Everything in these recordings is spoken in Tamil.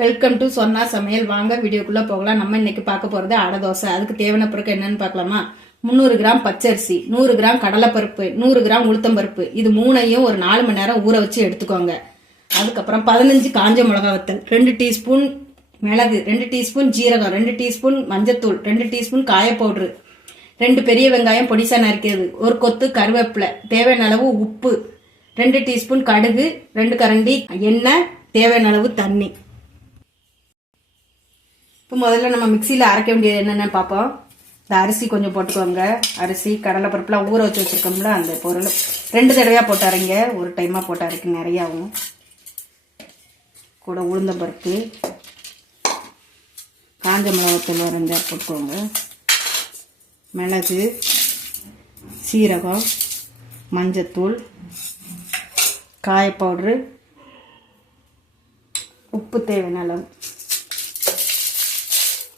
வெல்கம் டு சொன்னா சமையல். வாங்க வீடியோக்குள்ள போகலாம். நம்ம இன்னைக்கு பார்க்க போறது அடை தோசை. அதுக்கு தேவையான பொருட்கள் என்னன்னு பார்க்கலாமா? 300 கிராம் பச்சரிசி, 100 கிராம் கடலைப்பருப்பு, 100 கிராம் உளுத்தம்பருப்பு, இது மூணையும் ஒரு 4 மணி நேரம் ஊற வச்சு எடுத்துக்கோங்க. அதுக்கப்புறம் 15 காஞ்ச மிளகா வத்தல், 2 டீஸ்பூன் மிளகு, 2 டீஸ்பூன் ஜீரகம், 2 டீஸ்பூன் மஞ்சத்தூள், 2 டீஸ்பூன் காய பவுடரு, 2 பெரிய வெங்காயம் பொடிசா நறுக்கிறது, ஒரு கொத்து கருவேப்பிலை, தேவையான அளவு உப்பு, 2 டீஸ்பூன் கடுகு, 2 கரண்டி எண்ணெய், தேவையான அளவு தண்ணி. இப்போ முதல்ல நம்ம மிக்சியில் அரைக்க வேண்டியது என்னென்னு பார்ப்போம். இந்த அரிசி கொஞ்சம் போட்டுக்கோங்க. அரிசி கடலைப்பருப்புலாம் ஊற வச்சு வச்சுருக்கோம்ல, அந்த பொருள் 2 தடவையாக போட்டு அரைங்க. ஒரு டைமாக போட்டு அரைக்க நிறையாகும். கூட உளுந்தம்பருப்பு, காஞ்ச மிளகாத்தூள் 2 போட்டுக்கோங்க, மிளகு, சீரகம், மஞ்சத்தூள், காய பவுட்ரு, உப்பு தேவையான அளவு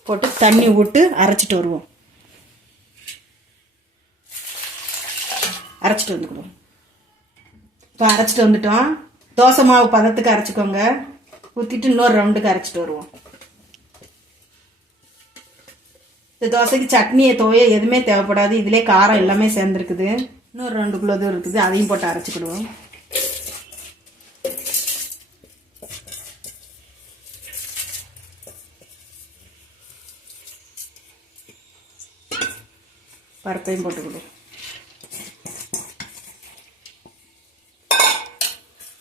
போட்டு தண்ணி விட்டு அரைச்சிட்டு வருவோம். அரைச்சிட்டு வந்துக்கிடுவோம். இப்போ அரைச்சிட்டு வந்துட்டோம். தோசை மாவு பதத்துக்கு அரைச்சிக்கோங்க. ஊற்றிட்டு இன்னொரு ரவுண்டுக்கு அரைச்சிட்டு வருவோம். இந்த தோசைக்கு சட்னியை தோய எதுவுமே தேவைப்படாது. இதிலே காரம் எல்லாமே சேர்ந்துருக்குது. இன்னொரு 2 கிலோ இது இருக்குது, அதையும் போட்டு அரைச்சிக்கிடுவோம். பருப்பையும் போட்டுக்கிடுவோம்.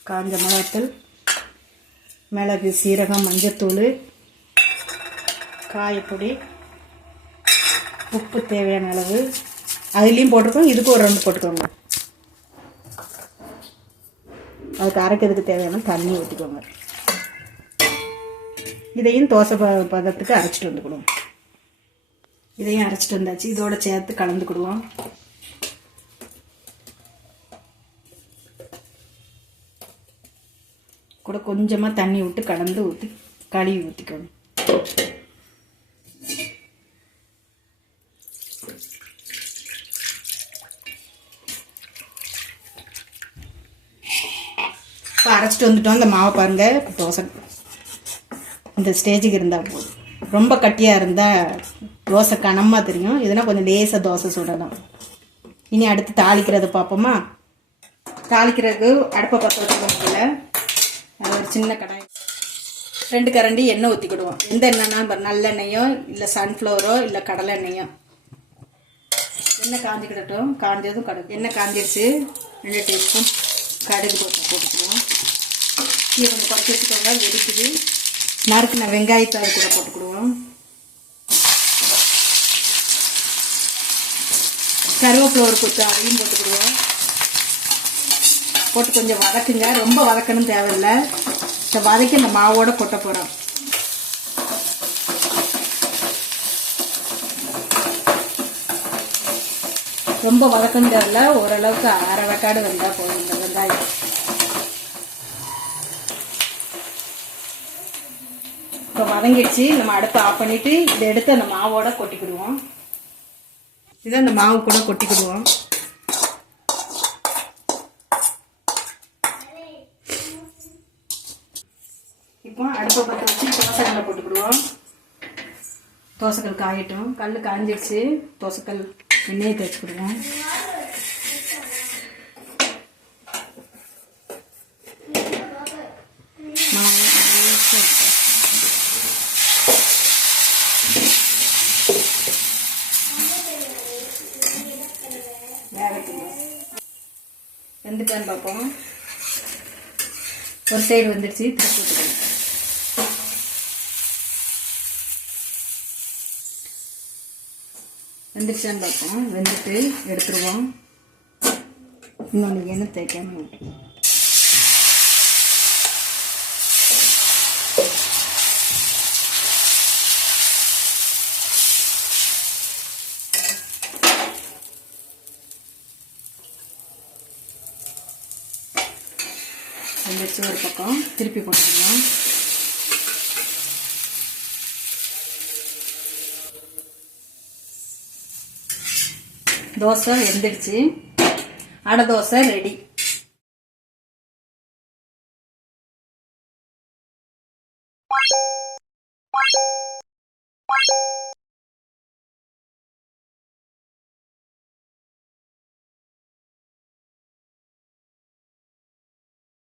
காஞ்ச மிளகாத்தூள், மிளகு, சீரகம், மஞ்சத்தூள், காயப்பொடி, உப்பு தேவையான அளவு அதுலேயும் போட்டுக்கோங்க. இதுக்கு ஒரு 2 போட்டுக்கோங்க. அதுக்கு அரைக்கிறதுக்கு தேவையான தண்ணி ஊற்றிக்கோங்க. இதையும் தோசை பதத்துக்கு அரைச்சிட்டு வந்துக்கிடுவோம். இதையும் அரைச்சிட்டு வந்தாச்சு. இதோட சேர்த்து கலந்துக்கிடுவோம். கூட கொஞ்சமாக தண்ணி விட்டு கலந்து ஊற்றி கழுவி ஊற்றிக்கணும். இப்போ அரைச்சிட்டு வந்துட்டோம். இந்த மாவை பாருங்க. தோசை இந்த ஸ்டேஜுக்கு இருந்தால் போதும். ரொம்ப கட்டியாக இருந்தால் தோசை கனமாக தெரியும். இதெல்லாம் கொஞ்சம் லேசாக தோசை சுடலாம். இனி அடுத்து தாளிக்கிறத பார்ப்போமா? தாளிக்கிறதுக்கு அடுப்பை பற்ற வச்சுக்கோங்க. அது ஒரு சின்ன கடாய் 2 கரண்டி எண்ணெய் ஊற்றிக்கிடுவோம். எந்த எண்ணெய்னா நல்லெண்ணெயோ இல்லை சன்ஃப்ளவரோ இல்லை கடலை எண்ணெயோ. எண்ணெய் காஞ்சிக்கிடட்டும். காஞ்சதும் கடுகு. எண்ணெய் காஞ்சிடுச்சு. 2 டீஸ்பூன் கடுகு போட்டுக்குவோம். இதை கொஞ்சம் குறைச்சி வச்சுக்கோங்க. வெடிக்குது. நறுக்குன வெங்காயத்தை அது கூட போட்டுக்கிடுவோம். கருவேப்பிலை ஒரு கொத்து அதையும் போட்டுக்கிடுவோம். போட்டு கொஞ்சம் வதக்குங்க. ரொம்ப வதக்கணும் தேவையில்லை. இந்த வதக்கி இந்த மாவோட கொட்ட போகிறோம். ரொம்ப வதக்கணும் தேவையில்லை. ஓரளவுக்கு அரை வெக்காடு வந்தால் போதும். இந்த வெங்காயம் இப்போ வதங்கிடுச்சு. நம்ம அடுப்பை ஆஃப் பண்ணிவிட்டு இதை எடுத்து அந்த மாவோட கொட்டிக்கிடுவோம். இதை அந்த மாவு கூட கொட்டிக்கிடுவோம். இப்போ அடுப்பை பற்ற வச்சு தோசைக்கல்லை போட்டுக்கிடுவோம். தோசைக்கல் காயட்டும். கல் காஞ்சிடுச்சு. தோசைக்கல் எண்ணெயை தேய்ச்சிக்கிடுவோம். வெந்துட்டான்னு பார்ப்போம். ஒரு சைடு வந்துடுச்சு. திருப்பி விட்டுக்கணும். வெந்துடுச்சான்னு பார்ப்போம். வெந்துட்டு எடுத்துருவோம். இன்னொன்று எண்ணெய் தேய்க்காம வெந்துடுச்சு. ஒரு பக்கம் திருப்பி போட்டுக்கலாம். தோசை வெந்துடுச்சு. அடை தோசை ரெடி. Bye.